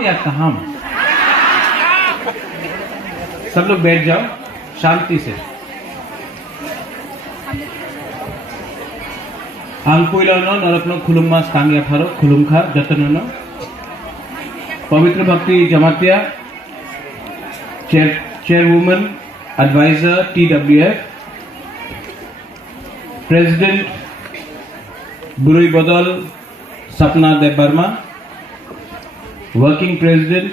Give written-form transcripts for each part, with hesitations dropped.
काम या काम? सब लोग बैठ जाओ शांति से। आंगपुइलानो नरकनो खुलुममा स्तांगिया फारो खुलुमखा जतननो पवित्र Bhakti Jamatia chairwoman adviser TWF president बुरुई बदल Sapna Debbarma working president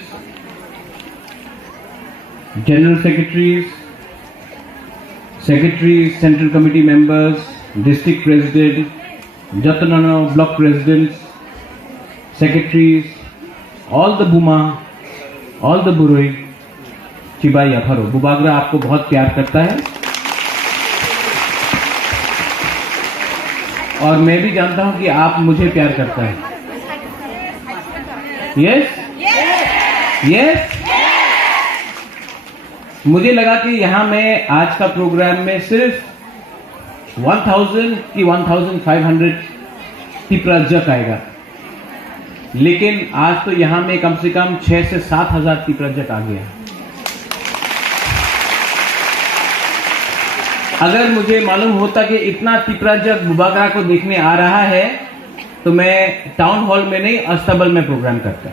general secretaries central committee members district president जतननो block presidents secretaries, all the Buma, all the Burui, चिबाई अफरो। बुबागरा आपको बहुत प्यार करता है और मैं भी जानता हूं कि आप मुझे प्यार करता है। Yes yes. मुझे लगा कि यहां मैं आज का प्रोग्राम में सिर्फ 1000 की 1500 तिपरा जक आएगा, लेकिन आज तो यहां में कम से कम 6 से 7 हजार तिपरा जक आ गया। अगर मुझे मालूम होता कि इतना तिपरा जक बुबागरा को देखने आ रहा है तो मैं टाउन हॉल में नहीं अस्तबल में प्रोग्राम करता।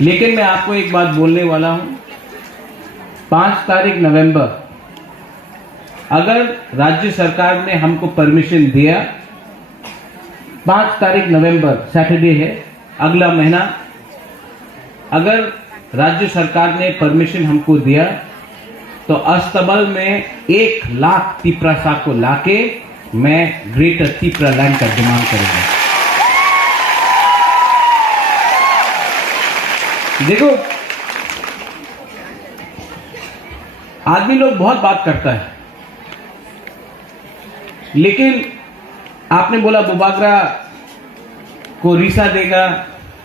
लेकिन मैं आपको एक बात बोलने वाला हूं, 5 तारीख नवंबर अगर राज्य सरकार ने हमको परमिशन दिया, 5 तारीख नवंबर सैटरडे है, अगला महीना, अगर राज्य सरकार ने परमिशन हमको दिया तो अस्तबल में 1 लाख तिपरा साग को लाके मैं ग्रेटर तिपरा लैंड का डिमांड करूंगा। देखो, आदमी लोग बहुत बात करता है, लेकिन आपने बोला बुबागरा को रीसा देगा,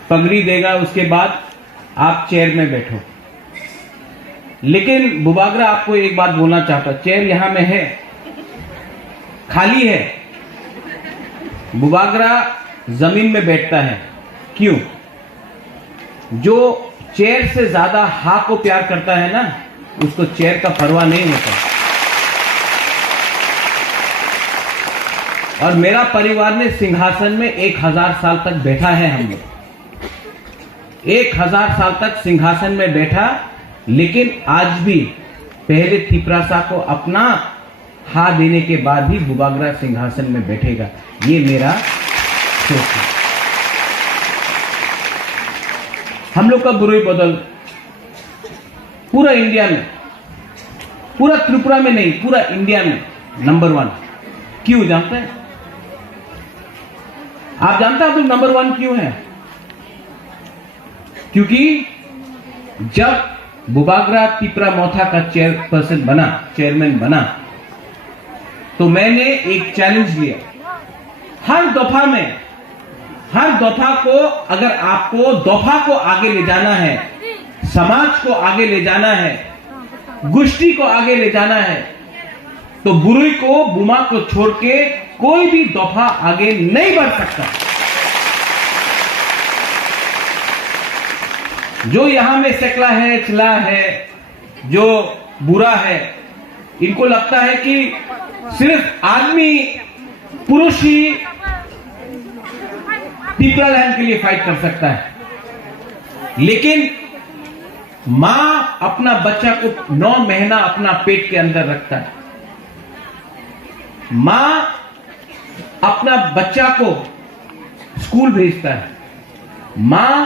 पगड़ी देगा, उसके बाद आप चेयर में बैठो। लेकिन बुबागरा आपको एक बात बोलना चाहता, चेयर यहां में है, खाली है। बुबागरा जमीन में बैठता है। क्यों? जो चेयर से ज्यादा हा को प्यार करता है ना, उसको चेयर का परवाह नहीं होता। और मेरा परिवार ने सिंहासन में 1000 साल तक बैठा है। हम लोग 1000 साल तक सिंहासन में बैठा, लेकिन आज भी पहले तिपरासा को अपना हा देने के बाद ही बुबागरा सिंहासन में बैठेगा। ये मेरा सोच है। हम लोग का बुरुई बदल पूरा इंडिया में, पूरा त्रिपुरा में नहीं, पूरा इंडिया में नंबर 1। क्यों जानते हैं? आप जानते हैं तो नंबर 1 क्यों है? क्योंकि जब बुबागरा तिपरा मोथा का चेयरमैन बना, तो मैंने एक चैलेंज लिया। हर दफा को अगर आपको दफा को आगे ले जाना है, समाज को आगे ले जाना है, गुष्टी को आगे ले जाना है, तो बुरुई को, बुमा को छोड़ के कोई भी दफा आगे नहीं बढ़ सकता। जो यहां में सकला है, चला है, जो बुरा है, इनको लगता है कि सिर्फ आदमी, पुरुष ही तिपरा लैंड के लिए फाइट कर सकता है। लेकिन मां अपना बच्चा को 9 महीना अपना पेट के अंदर रखता है। मां अपना बच्चा को स्कूल भेजता है। मां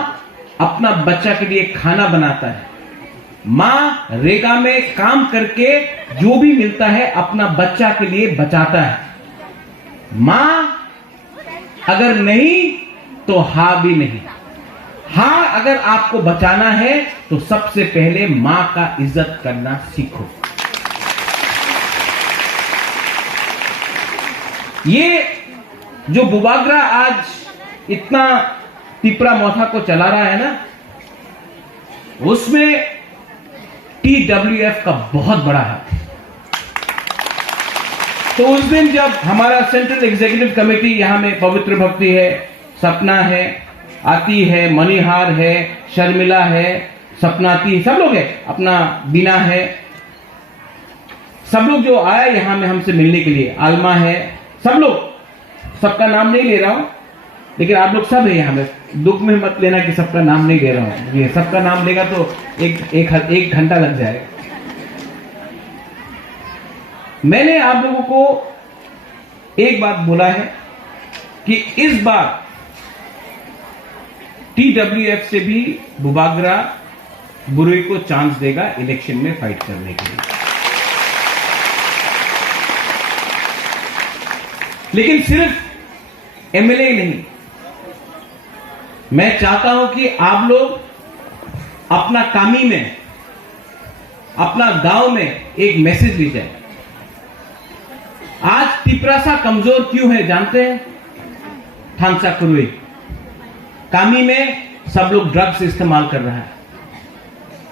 अपना बच्चा के लिए खाना बनाता है। मां रेगा में काम करके जो भी मिलता है अपना बच्चा के लिए बचाता है। मां अगर नहीं तो हा भी नहीं। हाँ, अगर आपको बचाना है तो सबसे पहले मां का इज्जत करना सीखो। ये जो बुबागरा आज इतना तिपरा मोथा को चला रहा है ना, उसमें TWF का बहुत बड़ा हाथ है। तो उस दिन जब हमारा सेंट्रल एग्जीक्यूटिव कमेटी, यहां में पवित्र भक्ति है, सपना है, आती है, मणिहार है, शर्मिला है, सपनाती, सब लोग है, अपना बीना है, सब लोग जो आए यहां में हमसे मिलने के लिए, आलमा है, सब लोग, सबका नाम नहीं ले रहा हूं, लेकिन आप लोग सब है यहां में, दुख में मत लेना कि सबका नाम नहीं ले रहा हूं, ये सबका नाम लेगा तो एक घंटा लग जाएगा। मैंने आप लोगों को एक बात बोला है कि इस बार TWF से भी बुबागरा बुरुई को चांस देगा इलेक्शन में फाइट करने के लिए। लेकिन सिर्फ MLA नहीं, मैं चाहता हूं कि आप लोग अपना कामी में, अपना गांव में एक मैसेज ले जाए। आज तिपरासा कमजोर क्यों है जानते हैं? थांसा कुरुई कामी में सब लोग ड्रग्स इस्तेमाल कर रहा है,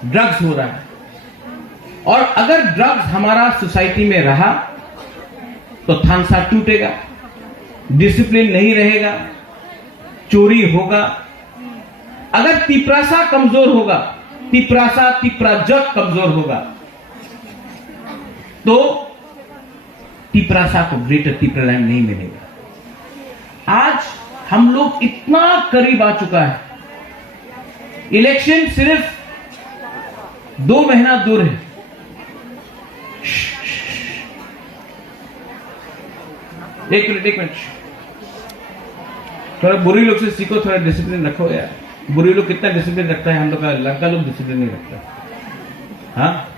ड्रग्स हो रहा है, और अगर ड्रग्स हमारा सोसाइटी में रहा तो थांसा टूटेगा, डिसिप्लिन नहीं रहेगा, चोरी होगा। अगर तिपरासा कमजोर होगा, तिपराजक कमजोर होगा, तो तिपरासा को ग्रेटर तिपरालैंड नहीं मिलेगा। आज हम लोग इतना करीब आ चुका है, इलेक्शन सिर्फ 2 महीना दूर है। एक मिनट, थोड़ा बुरी लोग से सीखो, थोड़ा डिसिप्लिन रखो यार। बुरी लोग कितना डिसिप्लिन रखता है, हम लोग का लड़का लोग डिसिप्लिन नहीं रखता। हाँ,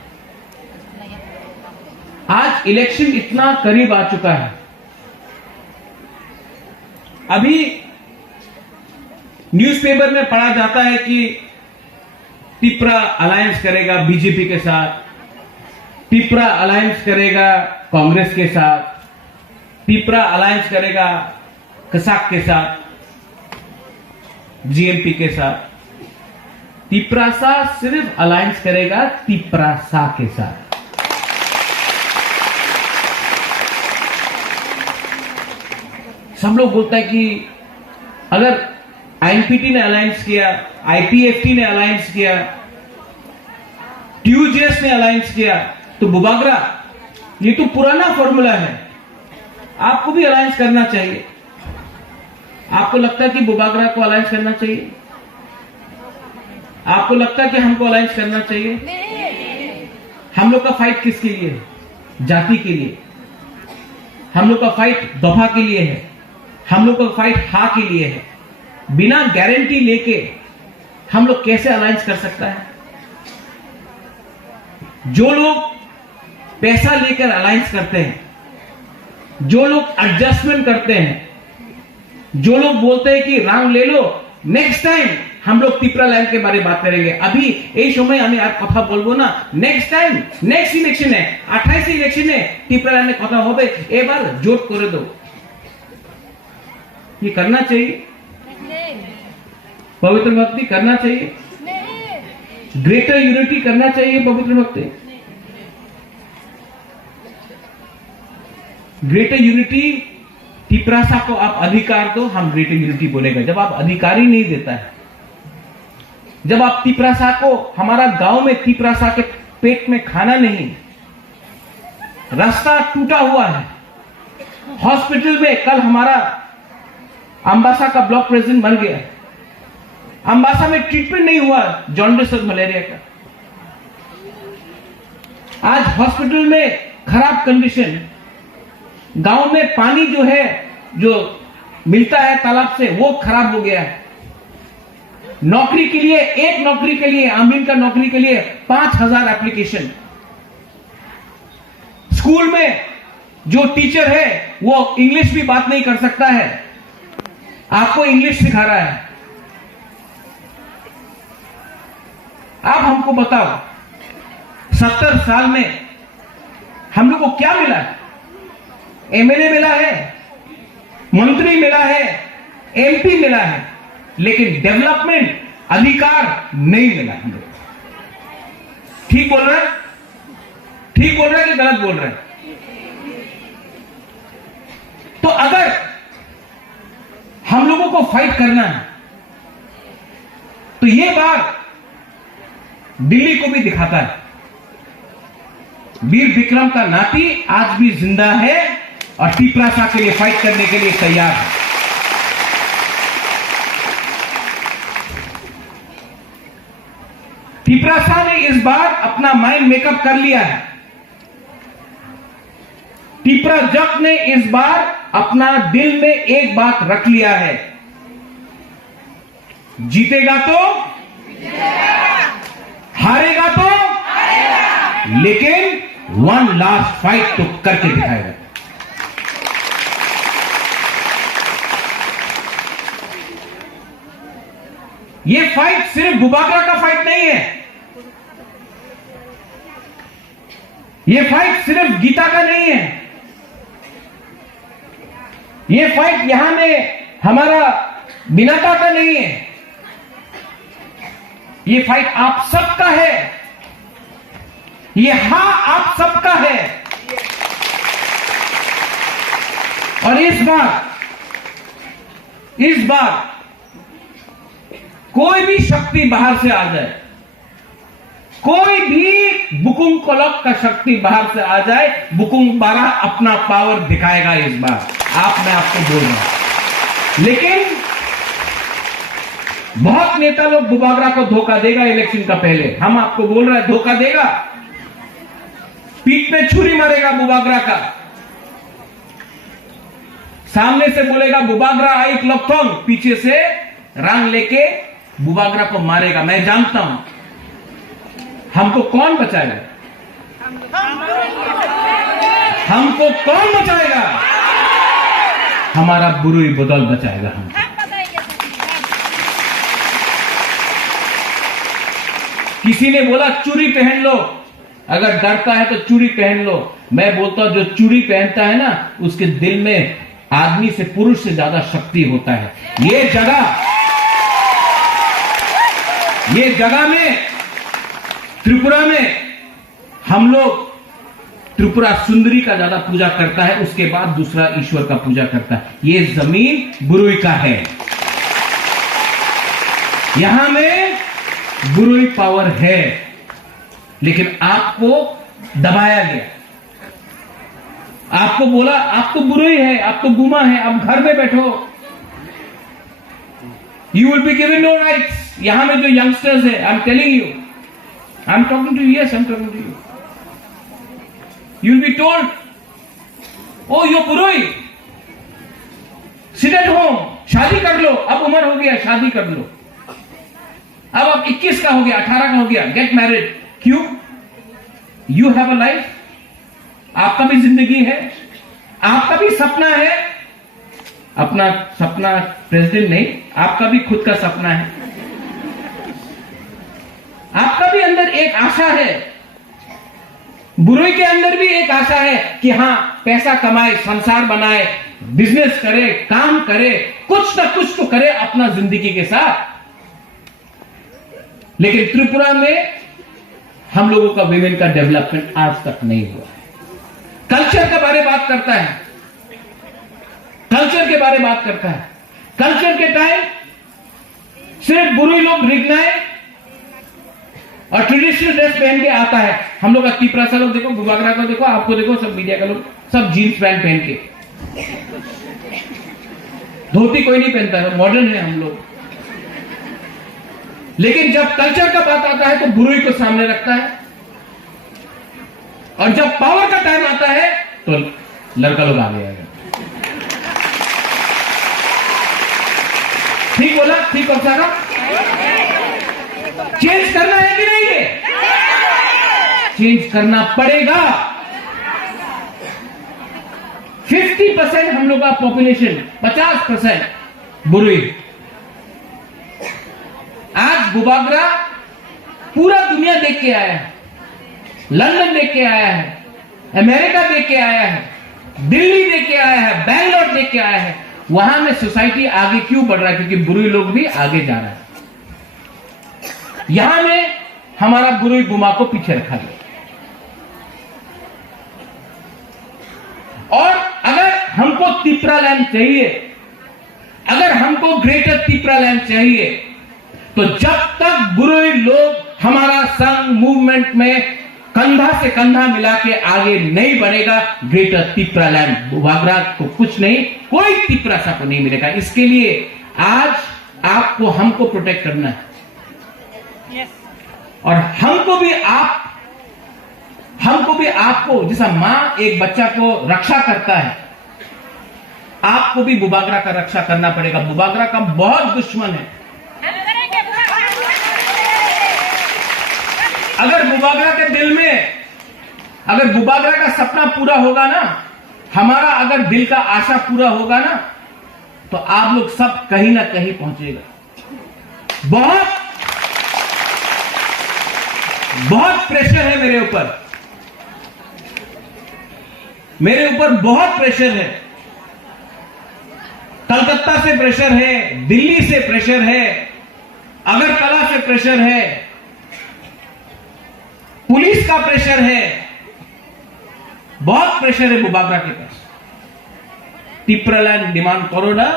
आज इलेक्शन इतना करीब आ चुका है। अभी न्यूज़पेपर में पढ़ा जाता है कि तिपरा अलायंस करेगा बीजेपी के साथ, तिपरा अलायंस करेगा कांग्रेस के साथ, तिपरा अलायंस करेगा कसाक के साथ, जीएमपी के साथ। तिपरासा सिर्फ अलायंस करेगा तिपरासा के साथ। सब लोग बोलता है कि अगर आईएनपीटी ने अलायंस किया, आईपीएफटी ने अलायंस किया, TUJS ने अलायंस किया, तो बुबागरा, ये तो पुराना फॉर्मूला है, आपको भी अलायंस करना चाहिए। आपको लगता है कि बुबागरा को अलायंस करना चाहिए? आपको लगता है कि हमको अलायंस करना चाहिए? हम लोग का फाइट किसके लिए है? जाति के लिए। हम लोग का फाइट दफा के लिए है, हम लोग का फाइट हा के लिए है। बिना गारंटी लेके हम लोग कैसे अलायंस कर सकता है? जो लोग पैसा लेकर अलायंस करते हैं, जो लोग एडजस्टमेंट करते हैं, जो लोग बोलते हैं कि रंग ले लो, नेक्स्ट टाइम हम लोग तिपरालैंड के बारे में बात करेंगे। अभी এই সময় আমি আর কথা বলবো না, নেক্সট টাইম নেক্সট ইলেকশনে 28 ইলেকশনে तिपरालैंड में কথা হবে, এবার জোট করে दो। ये करना चाहिए? पवित्र भक्ति करना चाहिए? ग्रेटर यूनिटी करना चाहिए? पवित्र भक्ति, ग्रेटर यूनिटी, तिपरासा को आप अधिकार दो, हम ग्रेटर यूनिटी बोलेगा। जब आप अधिकार ही नहीं देता है, जब आप तिपरासा को, हमारा गांव में तिपरासा के पेट में खाना नहीं, रास्ता टूटा हुआ है, हॉस्पिटल में कल हमारा अंबासा का ब्लॉक प्रेसिडेंट बन गया, अंबासा में ट्रीटमेंट नहीं हुआ जॉन्डिस और मलेरिया का। आज हॉस्पिटल में खराब कंडीशन, गांव में पानी जो है, जो मिलता है तालाब से, वो खराब हो गया है। नौकरी के लिए, एक नौकरी के लिए, आमीन का नौकरी के लिए 5000 एप्लीकेशन। स्कूल में जो टीचर है वो इंग्लिश भी बात नहीं कर सकता है, आपको इंग्लिश सिखा रहा है। आप हमको बताओ, 70 साल में हम लोग को क्या मिला? MLA मिला है, मंत्री मिला है, MP मिला है, लेकिन डेवलपमेंट, अधिकार नहीं मिला हम लोग। ठीक बोल रहा है? ठीक बोल रहा है कि गलत बोल रहा है? तो अगर हम लोगों को फाइट करना है, तो ये बात दिल्ली को भी दिखाता है, वीर विक्रम का नाती आज भी जिंदा है और टिपरासा के लिए फाइट करने के लिए तैयार है। टिपरासा ने इस बार अपना माइंड मेकअप कर लिया है। टिपराजक ने इस बार अपना दिल में एक बात रख लिया है, जीतेगा तो हारेगा तो लेकिन वन लास्ट फाइट तो करके दिखाएगा। ये फाइट सिर्फ बुबागरा का फाइट नहीं है, ये फाइट सिर्फ गीता का नहीं है, ये फाइट यहां में हमारा बिनाता का नहीं है, ये फाइट आप सबका है, ये हां आप सबका है। और इस बार कोई भी शक्ति बाहर से आ जाए, कोई भी बुकुंग कोलक का शक्ति बाहर से आ जाए, बुकुंग बारा अपना पावर दिखाएगा इस बार। मैं आपको बोल रहा हूं, लेकिन बहुत नेता लोग बुबागरा को धोखा देगा इलेक्शन का पहले। हम आपको बोल रहे हैं धोखा देगा, पीठ पे छुरी मारेगा बुबागरा का, सामने से बोलेगा बुबागरा आई क्लॉकथोंग, पीछे से रंग लेके बुबागरा को मारेगा। मैं जानता हूं हमको कौन बचाएगा, हमको कौन बचाएगा, हमारा बुरुई बदल बचाएगा हमको। किसी ने बोला चूड़ी पहन लो, अगर डरता है तो चूड़ी पहन लो। मैं बोलता हूं जो चूड़ी पहनता है ना, उसके दिल में आदमी से, पुरुष से ज्यादा शक्ति होता है। ये जगह में त्रिपुरा में हम लोग त्रिपुरा सुंदरी का ज्यादा पूजा करता है, उसके बाद दूसरा ईश्वर का पूजा करता है। ये जमीन बुरुई का है, यहां में बुरुई पावर है, लेकिन आपको दबाया गया, आपको बोला आप तो बुरुई है, आप तो गुमा है, आप घर में बैठो, you will be given no rights. यहां में जो यंगस्टर्स है, I am telling you, I am talking to you, yes I am talking to you, you will be told oh you बुरुई, सिट एट होम, शादी कर लो, अब उम्र हो गया शादी कर लो, अब आप 21 का हो गया, 18 का हो गया, गेट मैरिड। क्यों? यू हैव अ लाइफ, आपका भी जिंदगी है, आपका भी सपना है, अपना सपना प्रेसिडेंट नहीं, आपका भी खुद का सपना है, आपका भी अंदर एक आशा है, बुरुई के अंदर भी एक आशा है कि हां पैसा कमाए, संसार बनाए, बिजनेस करे, काम करे, कुछ ना कुछ तो करे अपना जिंदगी के साथ। लेकिन त्रिपुरा में हम लोगों का विमेन का डेवलपमेंट आज तक नहीं हुआ है। कल्चर के बारे में बात करता है, कल्चर के बारे में बात करता है, कल्चर के टाइम सिर्फ बुरुई लोग रिगनाए और ट्रेडिशनल ड्रेस पहन के आता है। हम लोग टिपरासा लोग देखो, बुबागरा को देखो, आपको देखो, सब मीडिया का लोग सब जीन्स पैंट पहन के, धोती कोई नहीं पहनता है, मॉडर्न है हम लोग। लेकिन जब कल्चर का बात आता है तो बुरुई को सामने रखता है, और जब पावर का टाइम आता है तो लड़का लोग आगे आएगा। ठीक बोला? ठीक और सारा चेंज करना है कि नहीं? है चेंज करना पड़ेगा। 50% हम लोग का पॉपुलेशन, 50% बुरुई। आज बुबागरा पूरा दुनिया देख के आया है, लंदन देख के आया है, अमेरिका देख के आया है, दिल्ली देख के आया है, बैंगलोर देख के आया है। वहां में सोसाइटी आगे क्यों बढ़ रहा है? क्योंकि बुरुई लोग भी आगे जा रहा है। यहां में हमारा बुरुई गुमा को पीछे रखा गया। और अगर हमको तिपरा लैंड चाहिए, अगर हमको ग्रेटर तिपरा लैंड चाहिए, तो जब तक बुरे लोग हमारा संघ मूवमेंट में कंधा से कंधा मिला के आगे नहीं बढ़ेगा, ग्रेटर तिपरालैंड बुबागरा को कुछ नहीं, कोई तिपरासा को नहीं मिलेगा। इसके लिए आज आपको हमको प्रोटेक्ट करना है और हमको भी आपको जैसा मां एक बच्चा को रक्षा करता है, आपको भी बुबागरा का रक्षा करना पड़ेगा। बुबागरा का बहुत दुश्मन है। अगर बुबागरा के दिल में, अगर बुबागरा का सपना पूरा होगा ना, हमारा अगर दिल का आशा पूरा होगा ना, तो आप लोग सब कहीं ना कहीं पहुंचेगा। बहुत प्रेशर है मेरे ऊपर बहुत प्रेशर है। कलकत्ता से प्रेशर है, दिल्ली से प्रेशर है, अगरतला से प्रेशर है, पुलिस का प्रेशर है, बहुत प्रेशर है बुबागरा के पास। तिपरालैंड डिमांड करो ना,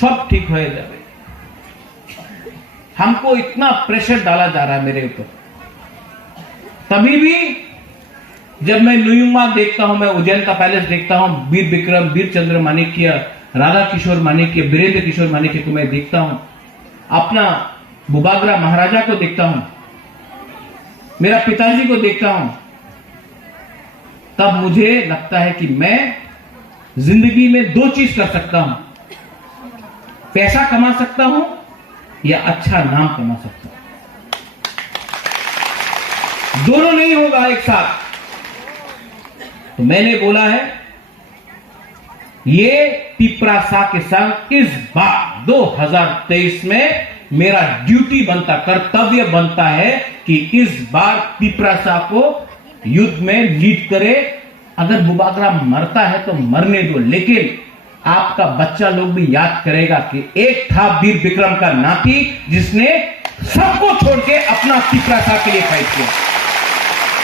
सब ठीक हो जाए। हमको इतना प्रेशर डाला जा रहा है मेरे ऊपर। तभी भी जब मैं न्यूयॉर्क देखता हूं, मैं उज्जैन का पैलेस देखता हूं, वीर विक्रम, वीर चंद्र माणिक्य, राधा किशोर माणिक्य, वीरेंद्र किशोर माणिक्य को मैं देखता हूं, अपना बुबागरा महाराजा को देखता हूं, मेरा पिताजी को देखता हूं, तब मुझे लगता है कि मैं जिंदगी में दो चीज कर सकता हूं, पैसा कमा सकता हूं या अच्छा नाम कमा सकता हूं। दोनों नहीं होगा एक साथ। तो मैंने बोला है ये तिपरासा के संग इस बार 2023 में मेरा ड्यूटी बनता, कर्तव्य बनता है कि इस बार तिपरासा को युद्ध में लीड करे। अगर बुबागरा मरता है तो मरने दो, लेकिन आपका बच्चा लोग भी याद करेगा कि एक था वीर विक्रम का नाती जिसने सबको छोड़ के अपना तिपरासा के लिए फाइट किया,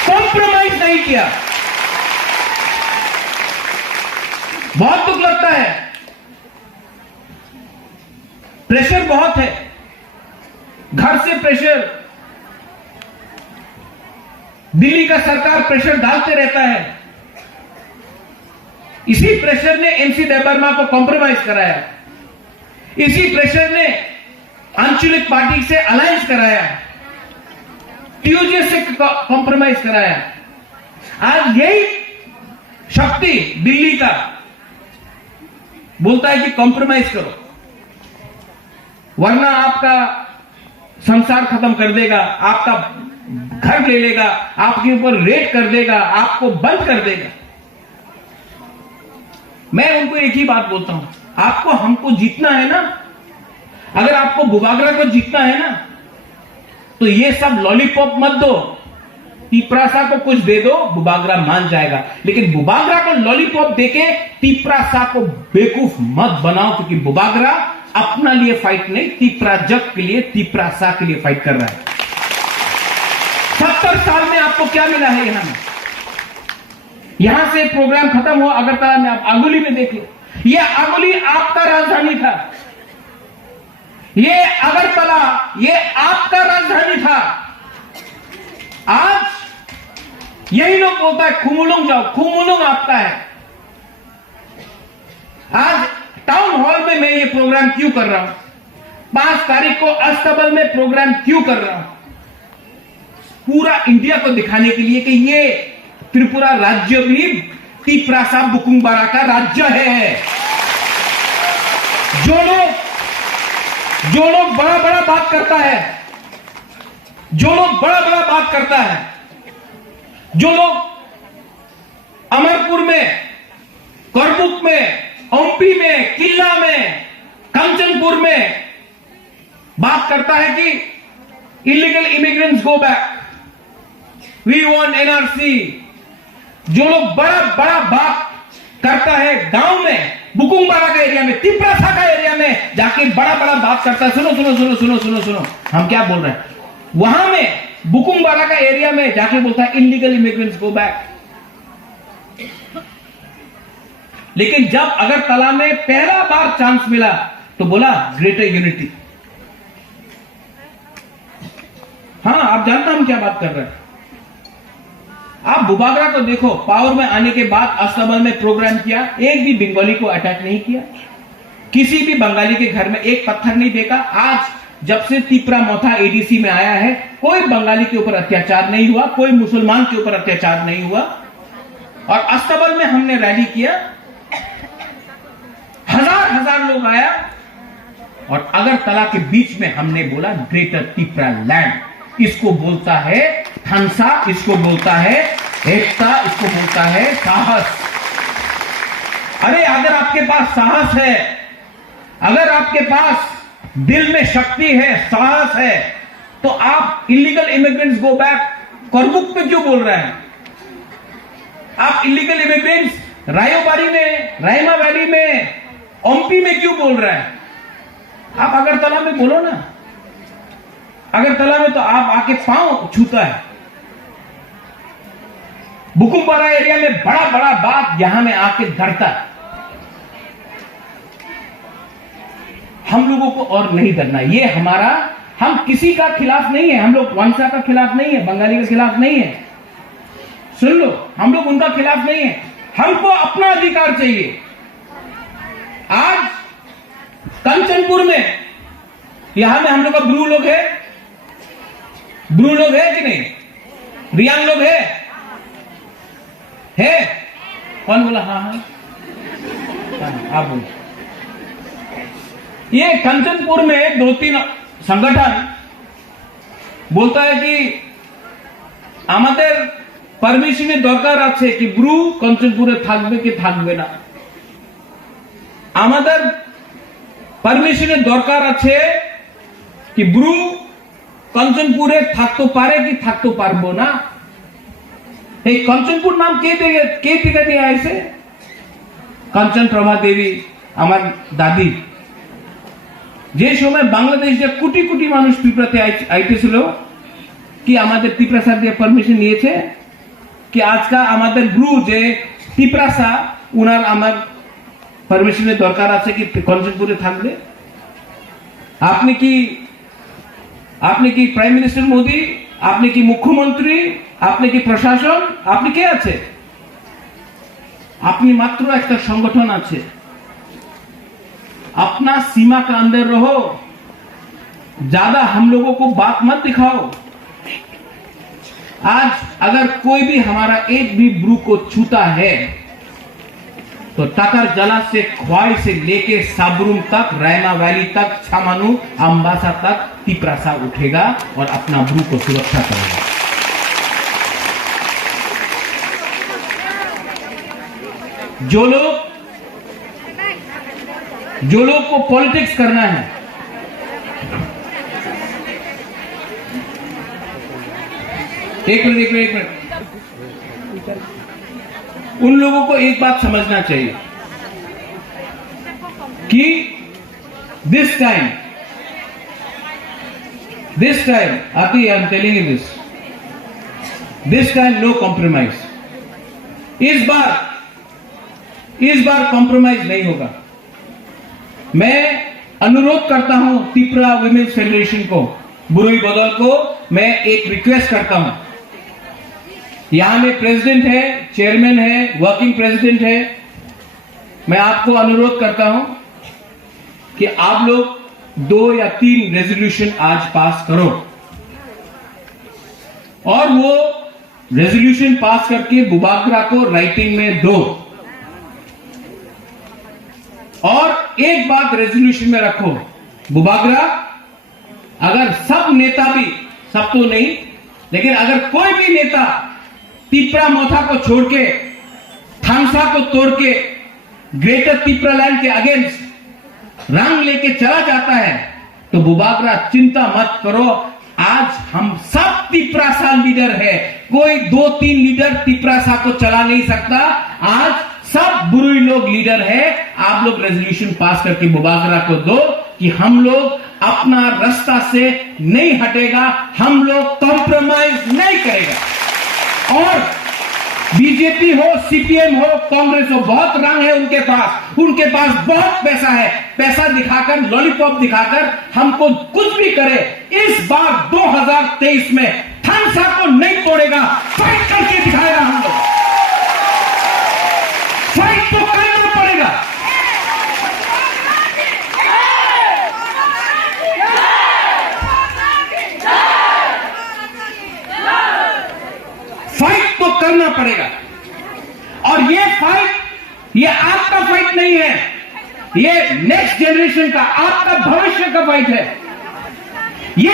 कॉम्प्रोमाइज नहीं किया। बहुत दुख लगता है, प्रेशर बहुत है, घर से प्रेशर, दिल्ली का सरकार प्रेशर डालते रहता है। इसी प्रेशर ने एमसी देबबर्मा को कॉम्प्रोमाइज कराया, इसी प्रेशर ने आंचलिक पार्टी से अलायंस कराया, टीओजे से कॉम्प्रोमाइज कराया। आज यही शक्ति दिल्ली का बोलता है कि कॉम्प्रोमाइज करो, वरना आपका संसार खत्म कर देगा, आपका घर ले लेगा, आपके ऊपर रेड कर देगा, आपको बंद कर देगा। मैं उनको एक ही बात बोलता हूं, आपको हमको जीतना है ना, अगर आपको बुबागरा को जीतना है ना, तो ये सब लॉलीपॉप मत दो। तिपरासा को कुछ दे दो, बुबागरा मान जाएगा, लेकिन बुबागरा को लॉलीपॉप देके तिपरासा को बेवकूफ मत बनाओ, क्योंकि बुबागरा अपना लिए फाइट नहीं, तिपराजक के लिए, तिपरासा के लिए फाइट कर रहा है। 70 साल में आपको क्या मिला है यहां से प्रोग्राम खत्म हुआ अगरतला में, आप आगुली में देख लो, ये आगुली आपका राजधानी था, ये अगरतला ये आपका राजधानी था। आज यही लोग बोलता है खुमुलुंग जाओ, खुमुलुंग आपका है। आज टाउन हॉल में मैं ये प्रोग्राम क्यों कर रहा हूं, 5 तारीख को अस्तबल में प्रोग्राम क्यों कर रहा हूं, पूरा इंडिया को दिखाने के लिए कि ये त्रिपुरा राज्य भी तिपरासा बुकुंबारा का राज्य है। जो लोग बड़ा बड़ा बात करता है, जो लोग बड़ा बड़ा बात करता है, जो लोग अमरपुर में, करबुक में, ओम्पी में, किल्ला में, कंचनपुर में बात करता है कि illegal immigrants go back, we want NRC, जो लोग बड़ा बड़ा बात करता है गांव में, बुकुंबारा का एरिया में, तिपरासा का एरिया में जाके बड़ा बड़ा बात करता है, सुनो सुनो सुनो सुनो सुनो सुनो हम क्या बोल रहे हैं, वहां में बुकुंबारा का एरिया में जाके बोलता है इलीगल इमिग्रेंट्स गो बैक। लेकिन जब अगरतला में पहला बार चांस मिला तो बोला ग्रेटर यूनिटी। हाँ, आप जानते हम क्या बात कर रहे हैं। आप बुबागरा को देखो, पावर में आने के बाद अस्तबल में प्रोग्राम किया, एक भी बंगाली को अटैक नहीं किया, किसी भी बंगाली के घर में एक पत्थर नहीं फेंका। आज जब से तिपरा मोथा एडीसी में आया है, कोई बंगाली के ऊपर अत्याचार नहीं हुआ, कोई मुसलमान के ऊपर अत्याचार नहीं हुआ। और अस्तबल में हमने रैली किया, हजार लोग आया, और अगरतला के बीच में हमने बोला ग्रेटर तिपरा लैंड, इसको बोलता है थानसा, इसको बोलता है एकता, इसको बोलता है साहस। अरे अगर आपके पास साहस है, अगर आपके पास दिल में शक्ति है, साहस है, तो आप इलीगल इमिग्रेंट्स गो बैक करमुक पे क्यों बोल रहे हैं? आप इलीगल इमिग्रेंट्स रायोबारी में, रायमा वैली में, ओमपी में क्यों बोल रहे हैं? आप अगरतला में बोलो ना। अगरतला में तो आप आके पांव छूता है। बुकुमपारा एरिया में बड़ा बड़ा बात यहां में आके डरता है। हम लोगों को और नहीं डरना। ये हमारा, हम किसी का खिलाफ नहीं है, हम लोग वंशा का खिलाफ नहीं है, बंगाली के खिलाफ नहीं है। सुन लो, हम लोग उनका खिलाफ नहीं है, हमको अपना अधिकार चाहिए। आज कंचनपुर में, यहां में हम लोग का ब्रू लोग है, ब्रू लोग है कि नहीं? रियांग लोग है? कौन बोला? हाँ हाँ, आप बोलो। ये कंचनपुर में 2-3 संगठन बोलता है कि আমাদের পারমিশনের দরকার আছে কি ব্রু कंचनपुरे থাকবে কি থাকবে না। আমাদের পারমিশনের দরকার আছে কি ব্রু कंचनपुरे থাকতে পারে কি থাকতে পারবো না। এই कंचनपुर नाम কে থেকে দিয়ে আইছে? कंचन प्रभा देवी আমার দাদি। যে সময় বাংলাদেশে কোটি কোটি মানুষ পিপড়াতে আইতেছিল, কি আমাদের পিপড়াসা দিয়ে পারমিশন নিয়েছে কি? আজকা আমাদের ব্রু যে পিপড়াসা, উনার আমার পারমিশনের দরকার আছে কি कंचनपुरे থাকবে? আপনি কি প্রাইম মিনিস্টার মোদি? আপনি কি মুখ্যমন্ত্রী? আপনি কি প্রশাসন? আপনি কে আছে? আপনি মাত্র একটা সংগঠন আছে। अपना सीमा का अंदर रहो, ज्यादा हम लोगों को बात मत दिखाओ। आज अगर कोई भी हमारा एक भी ब्रू को छूता है तो टाकर जला से ख्वाई से लेके साबरूम तक, रैमा वैली तक, छामानू, अम्बासा तक तिपरासा उठेगा और अपना ब्रू को सुरक्षा करेगा। जो लोग को पॉलिटिक्स करना है, एक मिनट, उन लोगों को एक बात समझना चाहिए कि दिस टाइम आती, I am telling you this time no compromise. इस बार कॉम्प्रोमाइज नहीं होगा। मैं अनुरोध करता हूं तिपरा विमेन्स फेडरेशन को, बुरुई बदल को, मैं एक रिक्वेस्ट करता हूं। यहां में प्रेसिडेंट है, चेयरमैन है, वर्किंग प्रेसिडेंट है। मैं आपको अनुरोध करता हूं कि आप लोग 2 या 3 रेजोल्यूशन आज पास करो, और वो रेजोल्यूशन पास करके बुबागरा को राइटिंग में दो। और एक बात रेजोल्यूशन में रखो, बुबागरा, अगर सब नेता भी, सब तो नहीं, लेकिन अगर कोई भी नेता तिपरा मोथा को छोड़ के, थानसा को तोड़ के, ग्रेटर तिपरा लैंड के अगेंस्ट रंग लेके चला जाता है, तो बुबागरा चिंता मत करो। आज हम सब तिपरासा लीडर है, कोई 2-3 लीडर तिपरासा को चला नहीं सकता। आज सब बुरुई लोग लीडर है। आप लोग रेजोल्यूशन पास करके बुबागरा को दो कि हम लोग अपना रास्ता से नहीं हटेगा, हम लोग कॉम्प्रोमाइज नहीं करेगा। और बीजेपी हो, सीपीएम हो, कांग्रेस हो, बहुत रंग है उनके पास बहुत पैसा है, पैसा दिखाकर, लॉलीपॉप दिखाकर हमको कुछ भी करे, इस बार 2023 में थम्स अप को नहीं तोड़ेगा, फाइट करके दिखाएगा। हम लोग फाइट तो करना पड़ेगा। फाइट तो करना पड़ेगा। और ये फाइट, ये आपका फाइट नहीं है, ये नेक्स्ट जनरेशन का, आपका भविष्य का फाइट है। ये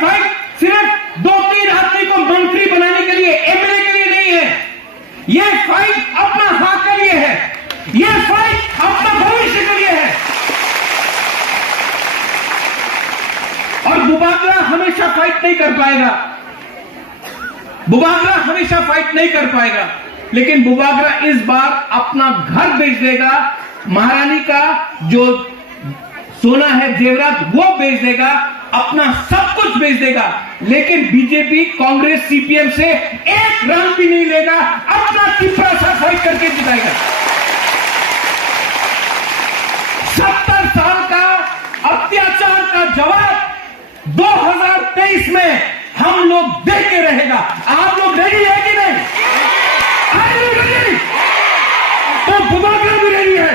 फाइट सिर्फ 2-3 आदमी को मंत्री बनाने के लिए, एमएलए के लिए नहीं है। ये फाइट अपना हक के लिए है, ये फाइट अपना भविष्य के लिए है। और बुबागरा हमेशा फाइट नहीं कर पाएगा, बुबागरा हमेशा फाइट नहीं कर पाएगा, लेकिन बुबागरा इस बार अपना घर बेच देगा, महारानी का जो सोना है, जेवरात, वो बेच देगा, अपना सब कुछ बेच देगा, लेकिन बीजेपी, कांग्रेस, सीपीएम से एक रन भी नहीं लेगा, अपना तिपरा सा फाइट करके जिताएगा। 70 साल का अत्याचार का जवाब 2023 में हम लोग दे के रहेगा। आप लोग रेडी है कि नहीं? तो बुबागरा भी रेडी है।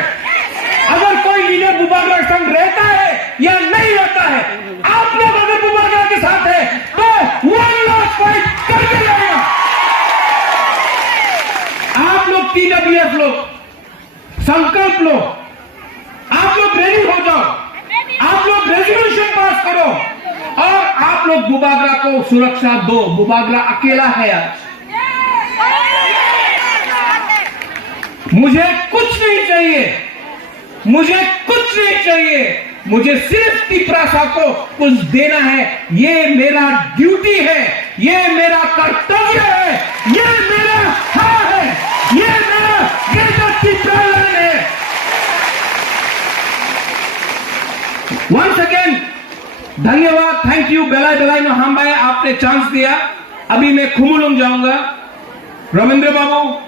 अगर कोई लीडर बुबागरा के संग रहता है या नहीं रहता है, आप लोग अगर बुबागरा के साथ है तो 1 लाख फाइट करके रहेगा। आप लोग TWF लोग संकल्प लो, आप लोग रेडी हो जाओ, आप लोग रेजोल्यूशन पास करो और आप लोग बुबागरा को सुरक्षा दो। बुबागरा अकेला है आज। मुझे कुछ नहीं चाहिए, मुझे कुछ नहीं चाहिए, मुझे सिर्फ तिपरासा को कुछ देना है। ये मेरा ड्यूटी है, ये मेरा कर्तव्य है, ये मेरा हक है, ये मेरा ग्रेटर तिपरालन है। वंस अगेन धन्यवाद, थैंक यू। बेलाई बेलाई नो हम भाई, आपने चांस दिया। अभी मैं खुमुलुंग जाऊंगा। रविंद्र बाबू